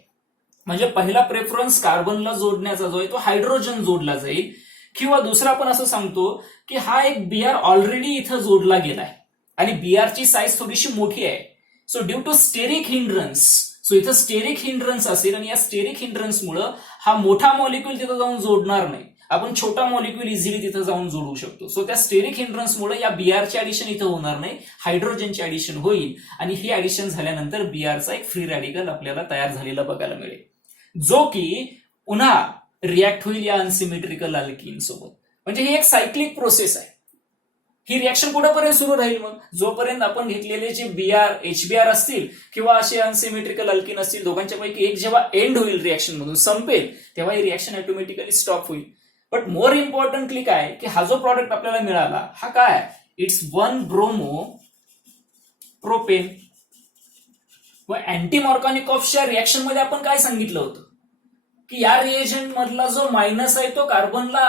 म्हणजे पहिला प्रेफरन्स कार्बनला जोडण्याचा जो आहे तो हायड्रोजन जोडला जाईल. किंवा दुसरा आपण असं सांगतो की हा एक बीआर ऑलरेडी इथं जोडला गेलाय आणि बीआरची साईज थोडीशी मोठी आहे. So due to steric hindrance, so इथं स्टेरिक हिंड्रन्स असेल आणि या स्टेरिक हिंड्रन्समुळे हा मोठा मॉलिक्यूल तिथं जाऊन जोडणार नाही, आपण छोटा मॉलिक्यूल इझिली तिथं जाऊन जोडू शकतो. सो त्या स्टेरिक हिंड्रन्समुळे या बीआरची ऍडिशन इथं होणार नाही, हायड्रोजनची ऍडिशन होईल आणि ही ऍडिशन झाल्यानंतर बीआरचा एक फ्री रॅडिकल आपल्याला तयार झालेला बघायला मिळेल, जो की पुन्हा रिॲक्ट होईल या अनसिमेट्रिकल अल्कीन सोबत. म्हणजे ही एक सायक्लिक प्रोसेस आहे. ही रिॲक्शन कुठेपर्यंत सुरू राहील? मग जोपर्यंत आपण घेतलेले जे बीआर एचबीआर असतील किंवा असे अनसिमेट्रिकल अल्कीन असतील, दोघांच्या पैकी एक जेव्हा एंड होईल रिॲक्शन मधून संपेल, तेव्हा ही रिॲक्शन ऑटोमॅटिकली स्टॉप होईल. बट मोर इम्पॉर्टंटली काय की हा जो प्रॉडक्ट आपल्याला मिळाला हा काय, इट्स 1 ब्रोमो प्रोपेन. व अँटी मॉर्कानिकॉफच्या रिॲक्शन मध्ये आपण काय सांगितलं होतं की या रिएजंट मधला जो मायनस आहे तो कार्बनला,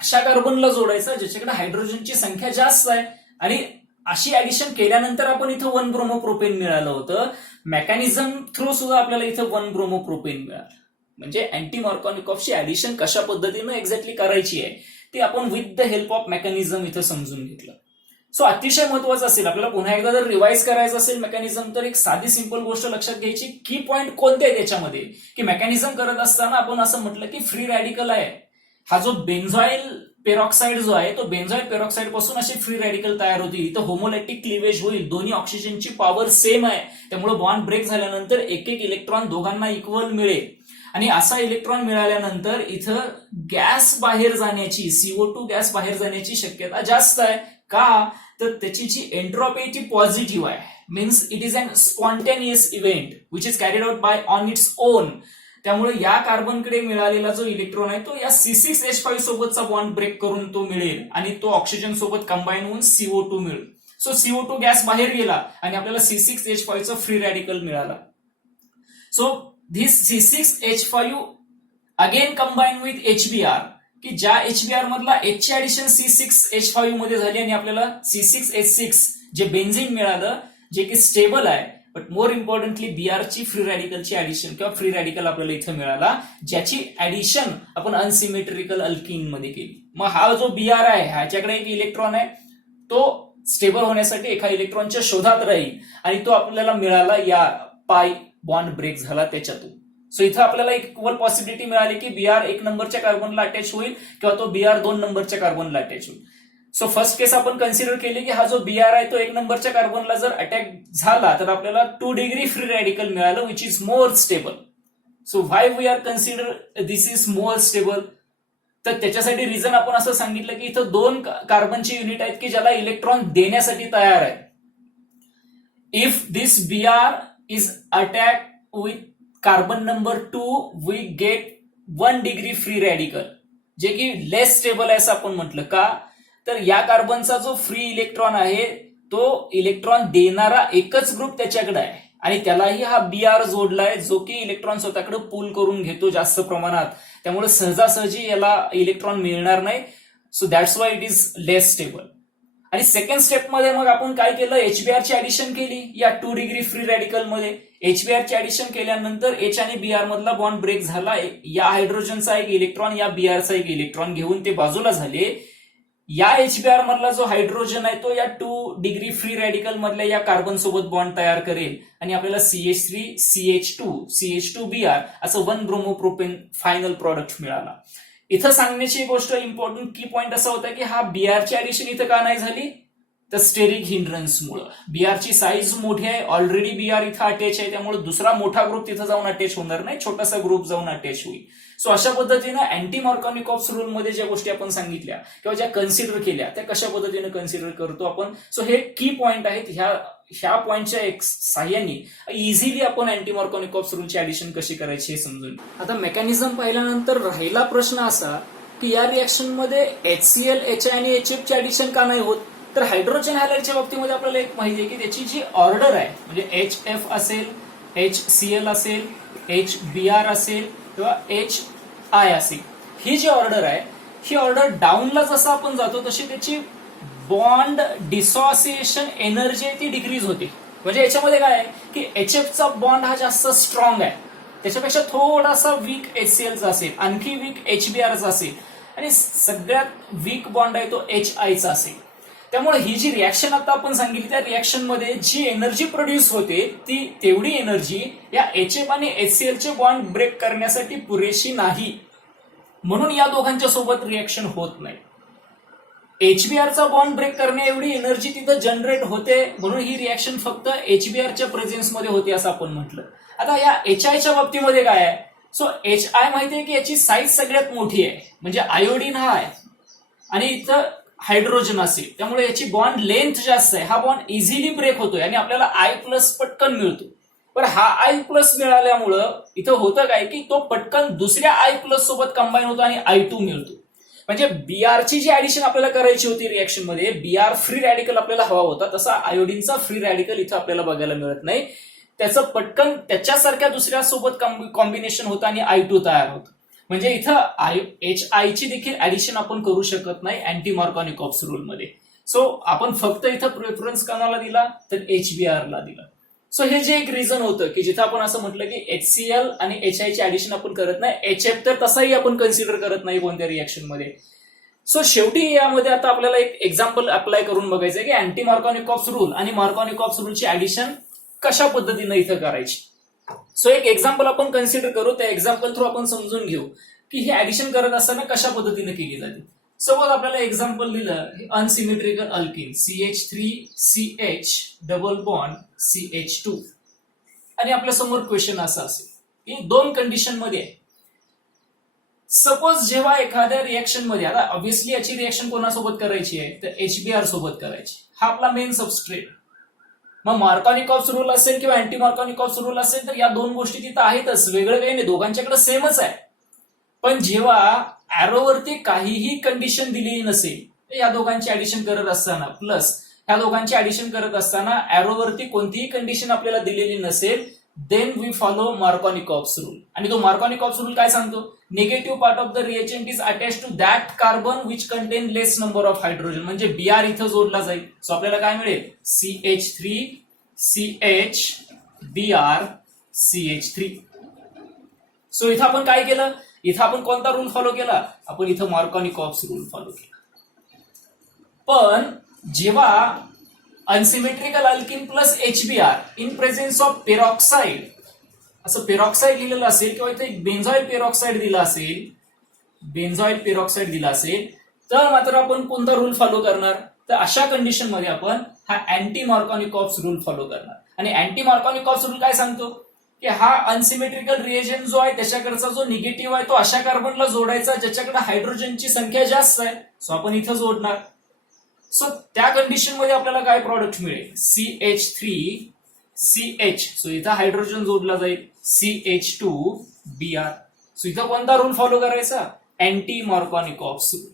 अशा कार्बनला जोडायचा ज्याच्याकडे हायड्रोजनची संख्या जास्त आहे, आणि अशी ऍडिशन केल्यानंतर आपण इथं 1 ब्रोमो प्रोपेन मिळालं होतं. मेकॅनिझम थ्रू सुद्धा आपल्याला इथं 1 ब्रोमो प्रोपेन मिळालं. म्हणजे अँटी मॉर्कानिकॉफची ऍडिशन कशा पद्धतीनं एक्झॅक्टली करायची आहे ते आपण with the help of mechanism इथं समजून घेतलं. सो अतिशय महत्वाचं असेल, आपल्याला पुन्हा एकदा जर रिवाइज करायचं असेल मेकॅनिझम, तर एक साधी सिंपल गोष्ट लक्षात घ्यायची, की पॉईंट कोणते आहे त्याच्यामध्ये, की मेकॅनिझम करत असताना आपण असं म्हटलं की फ्री रॅडिकल आहे. हा जो बेन्झॉइल पेरॉक्साईड जो आहे तो बेन्झॉइल पेरॉक्साईड पासून अशी फ्री रॅडिकल तयार होतील. इथं होमोलॅक्टिक क्लिवेज होईल, दोन्ही ऑक्सिजनची पॉवर सेम आहे, त्यामुळे बॉन्ड ब्रेक झाल्यानंतर एक एक इलेक्ट्रॉन दोघांना इक्वल मिळेल. आणि असा इलेक्ट्रॉन मिळाल्यानंतर इथं गॅस बाहेर जाण्याची, CO2 गॅस बाहेर जाण्याची शक्यता जास्त आहे. का तर त्याची जी एंट्रोपी ती पॉझिटिव्ह आहे, means it is an spontaneous event which is carried out by on its own. त्यामुळे या कार्बनकडे मिळालेला जो इलेक्ट्रॉन आहे तो या C6H5 सोबतचा बॉन्ड ब्रेक करून तो मिळेल आणि तो ऑक्सिजन सोबत कंबाईन होऊन CO2 मिळेल. सो CO2 गॅस बाहेर गेला आणि आपल्याला C6H5 चा फ्री रॅडिकल मिळाला. So this C6H5 again combine with HBr, की ज्या HBr मधला H ची ऍडिशन C6H5 मध्ये झाली आणि आपल्याला C6H6 जे बेन्झीन मिळालं, जे की स्टेबल आहे. बट मोर इम्पॉर्टंटली Br ची फ्री रॅडिकलची ऍडिशन किंवा फ्री रॅडिकल आपल्याला इथं मिळाला, ज्याची ऍडिशन आपण अनसिमेट्रिकल अल्कीन मध्ये केली. मग हा जो Br आहे ह्याच्याकडे एक इलेक्ट्रॉन आहे, तो स्टेबल होण्यासाठी एका इलेक्ट्रॉनच्या शोधात राहील आणि तो आपल्याला मिळाला या पाय बॉन्ड ब्रेक झाला त्याच्यातून. सो इथं आपल्याला इक्वल पॉसिबिलिटी मिळाली की Br 1 नंबरच्या कार्बनला अटॅच होईल किंवा तो Br 2 नंबरच्या कार्बनला अटॅच होईल. सो फर्स्ट केस आपण कन्सिडर केली की हा जो Br आहे तो 1 नंबरच्या कार्बनला जर अटॅक झाला तर आपल्याला 2 डिग्री फ्री रॅडिकल मिळालं which is more stable. So why we are consider this is more stable, तर त्याच्यासाठी रिझन आपण असं सांगितलं की इथं 2 कार्बनचे युनिट आहेत की ज्याला इलेक्ट्रॉन देण्यासाठी तयार आहे. If this Br is attack with carbon number 2 we get 1 degree free radical, जे की लेस स्टेबल आहे असं आपण म्हटलं. का तर या कार्बनचा जो फ्री इलेक्ट्रॉन आहे तो इलेक्ट्रॉन देणारा एकच ग्रुप त्याच्याकडे आहे आणि त्यालाही हा Br जोडलाय, जो की इलेक्ट्रॉन स्वतःकडे पूल करून घेतो जास्त प्रमाणात, त्यामुळे सहजासहजी याला इलेक्ट्रॉन मिळणार नाही. So that's why it is less stable. आणि सेकंड स्टेप मध्ये मग आपण काय केलं, HBr ची ऍडिशन केली या 2 डिग्री फ्री रॅडिकल मध्ये. HBr ची ऍडिशन केल्यानंतर H आणि Br मधला बॉन्ड ब्रेक झाला, या हायड्रोजनचा एक इलेक्ट्रॉन या Br चा एक इलेक्ट्रॉन घेऊन ते बाजूला झाले. या HBr मधला जो हायड्रोजन आहे तो या 2 डिग्री फ्री रॅडिकल मधल्या या कार्बन सोबत बॉन्ड तयार करेल आणि आपल्याला CH3 CH2 CH2Br असं 1 ब्रोमो प्रोपेन फायनल प्रोडक्ट मिळाला. इथं सांगण्याची गोष्ट इम्पॉर्टंट की पॉइंट असा होता की हा Br ची ऍडिशन इथं का नाही झाली, तर स्टेरिक हिंड्रन्समुळे. Br ची साईज मोठी आहे, ऑलरेडी Br इथं अटॅच आहे, त्यामुळे दुसरा मोठा ग्रुप तिथं जाऊन अटॅच होणार नाही, छोटासा ग्रुप जाऊन अटॅच होईल. सो अशा पद्धतीनं अँटी मॉर्कानिकॉफ्स रूल मध्ये ज्या गोष्टी आपण सांगितल्या किंवा ज्या कन्सिडर केल्या त्या कशा पद्धतीनं कन्सिडर करतो आपण. सो हे की पॉइंट आहेत, ह्या पॉइंटच्या साह्याने इझिली आपण अँटी मॉर्कानिकॉफ्स रूलची ऍडिशन कशी करायची हे समजून. आता मेकॅनिझम पाहिल्यानंतर राहिला प्रश्न असा की या रिएक्शन मध्ये HCl HI आणि HF ची ऍडिशन का नाही होत. तर हायड्रोजन हॅलाइडच्या बाबतीमध्ये आपल्याला एक माहिती आहे की त्याची जी ऑर्डर आहे, म्हणजे HF असेल HCl असेल, HBr असेल किंवा HI असेल. ही जी ऑर्डर आहे ही ऑर्डर डाऊनला जसं आपण जातो तशी त्याची बॉन्ड डिसोसिएशन एनर्जी आहे ती डिक्रीज होते. म्हणजे याच्यामध्ये काय आहे की HF चा बॉन्ड हा जास्त स्ट्रॉंग आहे, त्याच्यापेक्षा थोडासा वीक HCl चा असेल, आणखी वीक HBr चा असेल आणि सगळ्यात वीक बॉन्ड आहे तो HI चा असेल. त्यामुळे ही जी रिॲक्शन आता आपण सांगितली त्या रिॲक्शन मध्ये जी एनर्जी प्रोड्यूस होते ती तेवढी एनर्जी या HF आणि HCl चे बॉन्ड ब्रेक करण्यासाठी पुरेशी नाही, म्हणून या दोघांच्या सोबत रिॲक्शन होत नाही. HBr चा बॉन्ड ब्रेक करण्या एवढी एनर्जी तिथं जनरेट होते, म्हणून ही रिॲक्शन फक्त HBr च्या प्रेझेन्स मध्ये होते असं आपण म्हटलं. आता या HI च्या बाबतीमध्ये काय आहे, सो HI माहितीये की याची साईज सगळ्यात मोठी आहे, म्हणजे आयोडीन हा आहे आणि इथं हायड्रोजन असेल, त्यामुळे याची बॉन्ड लेंथ जास्त आहे, हा बॉन्ड इझिली ब्रेक होतोय आणि आपल्याला I+ पटकन मिळतो. पण हा I+ मिळाल्यामुळं इथं होतं काय की तो पटकन दुसऱ्या I+ सोबत कंबाईन होतो आणि I2 मिळतो. म्हणजे Br ची जी ऍडिशन आपल्याला करायची होती रिॲक्शन मध्ये, Br फ्री रॅडिकल आपल्याला हवा होता, तसा आयोडीनचा फ्री रॅडिकल इथं आपल्याला बघायला मिळत नाही. त्याचं पटकन त्याच्यासारख्या दुसऱ्या सोबत कॉम्बिनेशन होतं आणि I2 तयार होतं. म्हणजे इथं HI ची देखील ऍडिशन आपण करू शकत नाही अँटी मार्कोनिकॉप्स रूल मध्ये. सो आपण फक्त इथं प्रेफरन्स कोणाला दिला तर HBr ला दिला. सो हे जे एक रिझन होतं की जिथं आपण असं म्हटलं की HCl आणि HI ची ऍडिशन आपण करत नाही, HF तर तसाही आपण कन्सिडर करत नाही कोणत्या रिॲक्शन मध्ये. सो शेवटी यामध्ये आता आपल्याला एक एक्झाम्पल अप्लाय करून बघायचं की अँटी मार्कोनिकॉप्स रूल आणि मार्कोनिकॉप्स रूलची ऍडिशन कशा पद्धतीने इथं करायची. सो एक एक्झाम्पल आपण कन्सिडर करू, त्या एक्झाम्पल थ्रू आपण समजून घेऊ की ही ऍडिशन करत असताना कशा पद्धतीने केली जाते. सपोज आपल्याला एक्झाम्पल दिलं unsymmetrical alkene CH3CH double bond CH2 आणि आपल्या समोर क्वेश्चन असा असेल की दोन कंडिशन मध्ये आहे. सपोज जेव्हा एखाद्या रिॲक्शन मध्ये, आता ऑब्व्हियसली याची रिॲक्शन कोणासोबत करायची आहे तर HBr सोबत करायची, हा आपला मेन सबस्ट्रेट. मग मार्कोनिकॉप्स रूल असेल किंवा अँटी मार्कोनिकॉप्स रूल असेल तर या दोन गोष्टी तिथं आहेतच, वेगळं काही नाही, दोघांच्याकडे सेमच आहे. पण जेव्हा ॲरोवरती काहीही कंडिशन दिलेली नसेल, या दोघांची ऍडिशन करत असताना प्लस ह्या दोघांची ऍडिशन करत असताना ॲरोवरती कोणतीही कंडिशन आपल्याला दिलेली नसेल, then we follow Markovnikov's rule. आणि तो मार्कोनिकॉप्स रूल काय सांगतो, negative part of the reagent is attach to that carbon which contain less number of hydrogen. म्हणजे Br इथं जोडला जाईल. सो आपल्याला काय मिळेल CH3CH Br CH3. सो इथं आपण काय केलं, इथं आपण कोणता रूल फॉलो केला, आपण इथं मार्कोनिकॉप्स रूल फॉलो केला. पण जेव्हा unsymmetrical alkene plus HBr in presence of peroxide, असं पेरॉक्साइड लिहिलेलं असेल किंवा इथे बेन्झॉइल पेरॉक्साइड दिला असेल, बेन्झॉइल पेरॉक्साइड दिला असेल, तर मात्र आपण कोणता रूल फॉलो करणार, तर अशा कंडिशन मध्ये आपण हा अँटी मार्कोनिकॉप्स रूल फॉलो करणार. आणि अँटी मार्कोनिकॉप्स रूल काय सांगतो की हा अनसिमेट्रिकल रिएजन जो आहे त्याच्याकडचा जो निगेटिव्ह आहे तो अशा कार्बनला जोडायचा ज्याच्याकडे हायड्रोजनची संख्या जास्त आहे, सो आपण इथं जोडणार. सो त्या कंडिशन मध्ये आपल्याला काय प्रॉडक्ट मिळेल, CH3CH, सो इथं हायड्रोजन जोडला जाईल, CH2Br. सो इथं कोणता रूल फॉलो करायचा, anti Markovnikov's rule.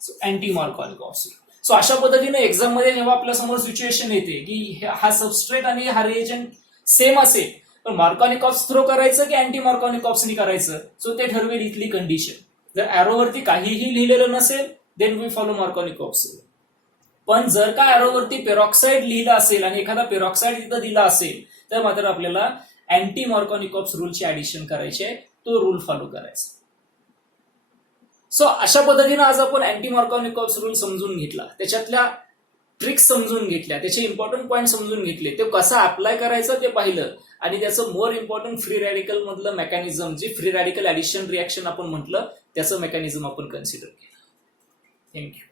So anti Markovnikov's rule. So अशा पद्धतीने एक्झाम मध्ये जेव्हा आपल्या समोर सिच्युएशन येते की हा सबस्ट्रेट आणि हा रिएजंट सेम असेल, पण मार्कोनिकॉप्स थ्रो करायचं की अँटी मार्कोनिकॉप्सनी करायचं, सो ते ठरवेल इथली कंडिशन. जर ॲरोवरती काहीही लिहिलेलं नसेल then we follow Markovnikov's rule. पण जर का ॲरोवरती पेरॉक्साइड लिहिलं असेल आणि एखादा पेरॉक्साइड तिथं दिला असेल तर मात्र आपल्याला अँटी मार्कोनिकॉप्स रूलची ऍडिशन करायची आहे, तो रूल फॉलो करायचा. सो अशा पद्धतीने आज आपण अँटी मार्कोनिकॉप्स रूल समजून घेतला, त्याच्यातल्या ट्रिक्स समजून घेतल्या, त्याचे इम्पॉर्टंट पॉईंट समजून घेतले, ते कसं अप्लाय करायचं ते पाहिलं आणि त्याचं मोर इम्पॉर्टंट फ्री रॅडिकल मधलं मेकॅनिझम, जे फ्री रॅडिकल ऍडिशन रिॲक्शन आपण म्हटलं त्याचं मेकॅनिझम आपण कन्सिडर केलं. थँक्यू.